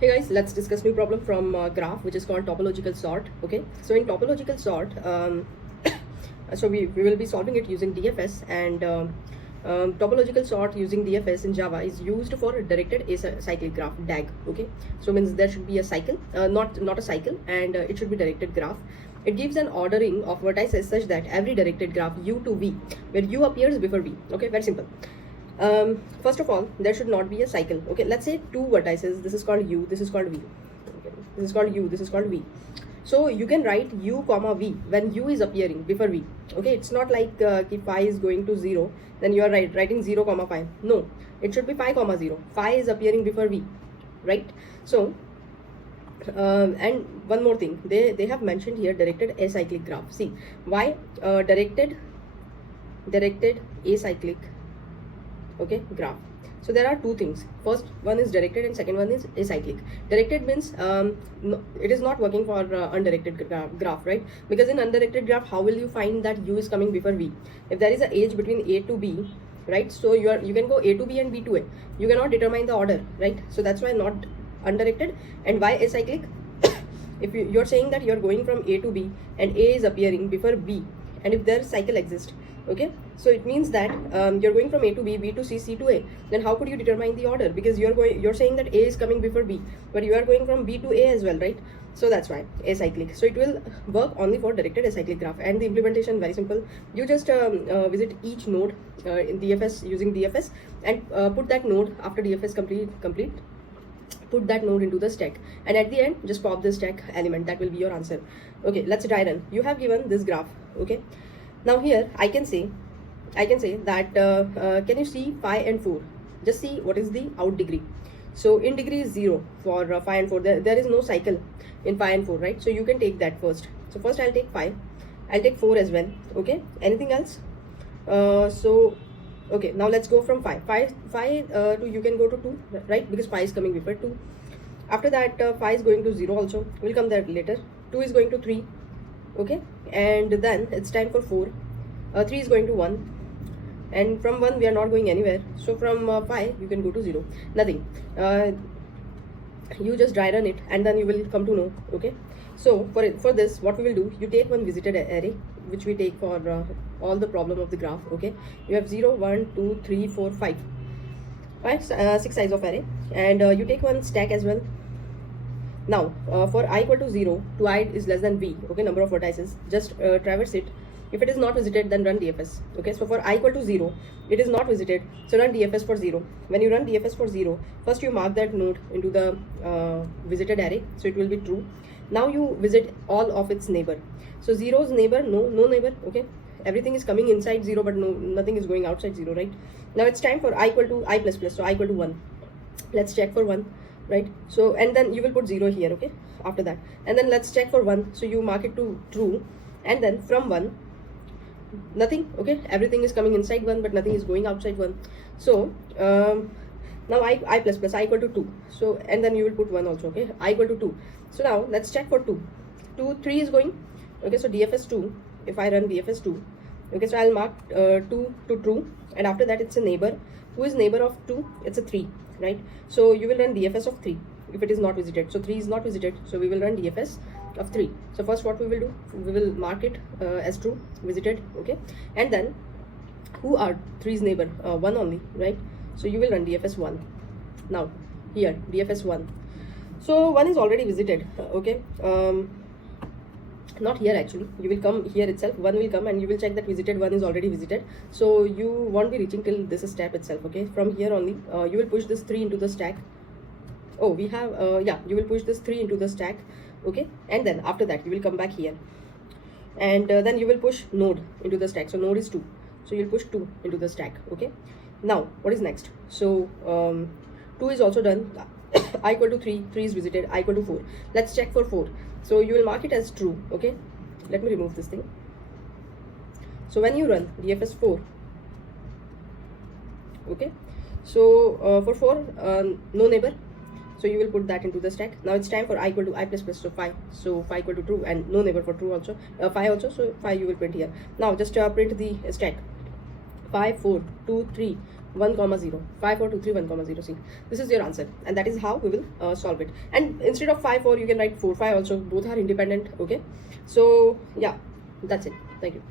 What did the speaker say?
Hey guys, let's discuss new problem from graph, which is called topological sort. Okay, so in topological sort, so we will be solving it using DFS, and topological sort using DFS in Java is used for directed acyclic graph DAG. Okay, so means there should be a cycle, not a cycle, and it should be directed graph. It gives an ordering of vertices such that every directed graph U to V, where U appears before V. Okay, very simple. First of all, there should not be a cycle. Okay, let's say two vertices. This is called U, this is called V. Okay, this is called U, this is called V. So you can write U comma V when U is appearing before V. Okay, it's not like if phi is going to 0, then you are writing 0 comma phi. No, it should be phi comma 0. Phi is appearing before V, right? So and one more thing, they have mentioned here directed acyclic graph. See why directed acyclic, okay, graph. So there are two things. First one is directed and second one is acyclic. Directed means no, it is not working for undirected graph, right? Because in undirected graph, how will you find that U is coming before V? If there is an edge between A to B, right? So you can go A to B and B to A. You cannot determine the order, right? So that's why not undirected. And why acyclic? If you're saying that you're going from A to B and A is appearing before B, and if their cycle exists, okay, so it means that you're going from A to B, B to C, C to A. Then how could you determine the order? Because you're saying that A is coming before B, but you are going from B to A as well, right? So that's why acyclic. So it will work only for directed acyclic graph, and the implementation very simple. You just visit each node in DFS using DFS, and put that node after DFS complete. Put that node into the stack, and at the end just pop the stack element. That will be your answer. Okay, let's try run. You have given this graph. Okay, now here I can say that can you see phi and 4? Just see what is the out degree. So in degree is 0 for phi and 4. There is no cycle in phi and 4, right? So you can take that first. So first I'll take phi, I'll take 4 as well. Okay, anything else? So okay, now let's go from phi to, you can go to 2, right? Because phi is coming before 2. After that phi is going to 0 also. We'll come there later. 2 is going to 3. Okay, and then it's time for 4. 3 is going to 1, and from 1 we are not going anywhere. So from phi you can go to 0, nothing. You just dry run it, and then you will come to know. Okay, so for this, what we will do, you take one visited array, which we take for all the problem of the graph. Okay, you have 0, 1, 2, 3, 4, 5, 6 size of array, and you take one stack as well. Now for I equal to 0, to I is less than V, okay, number of vertices, just traverse it. If it is not visited, then run DFS. Okay, so for I equal to 0, it is not visited, so run DFS for 0. When you run DFS for 0, first you mark that node into the visited array, so it will be true. Now you visit all of its neighbor. So 0's neighbor, no neighbor. Okay, everything is coming inside 0, but nothing is going outside 0, right? Now it's time for I equal to I plus plus, so I equal to 1. Let's check for 1, right? So and then you will put 0 here. Okay, after that, and then let's check for 1. So you mark it to true, and then from 1, nothing. Okay, everything is coming inside 1, but nothing is going outside 1. So now I plus plus, I equal to 2. So and then you will put 1 also. Okay, I equal to 2. So now let's check for 2. 3 is going. Okay, so DFS 2. If I run DFS 2, okay, so I'll mark 2 to true, and after that it's a neighbor. Who is neighbor of 2? It's a 3, right? So you will run DFS of 3 if it is not visited. So 3 is not visited, so we will run DFS of 3. So first what we will do, we will mark it as true, visited. Okay, and then who are 3's neighbor? 1 only, right? So you will run DFS 1. Now here DFS 1. So 1 is already visited. Okay, not here actually, you will come here itself. 1 will come and you will check that visited 1 is already visited, so you won't be reaching till this step itself. Okay, from here only you will push this 3 into the stack. Oh, we have yeah, you will push this 3 into the stack. Okay, and then after that you will come back here, and then you will push node into the stack. So node is 2, so you'll push 2 into the stack. Okay, now what is next? So 2 is also done. I equal to 3, 3 is visited. I equal to 4. Let's check for 4. So you will mark it as true. Okay, let me remove this thing. So when you run DFS 4, okay, so for 4 no neighbor, so you will put that into the stack. Now it's time for I equal to I plus plus, so phi. So phi equal to true, and no neighbor for true also, phi also. So phi you will print here. Now just print the stack. 5, 4, 2, 3, 1 comma 0, 5 4 2 3 1 comma 0. See, this is your answer, and that is how we will solve it. And instead of 5 4, you can write 4 5 also. Both are independent. Okay, so yeah, that's it. Thank you.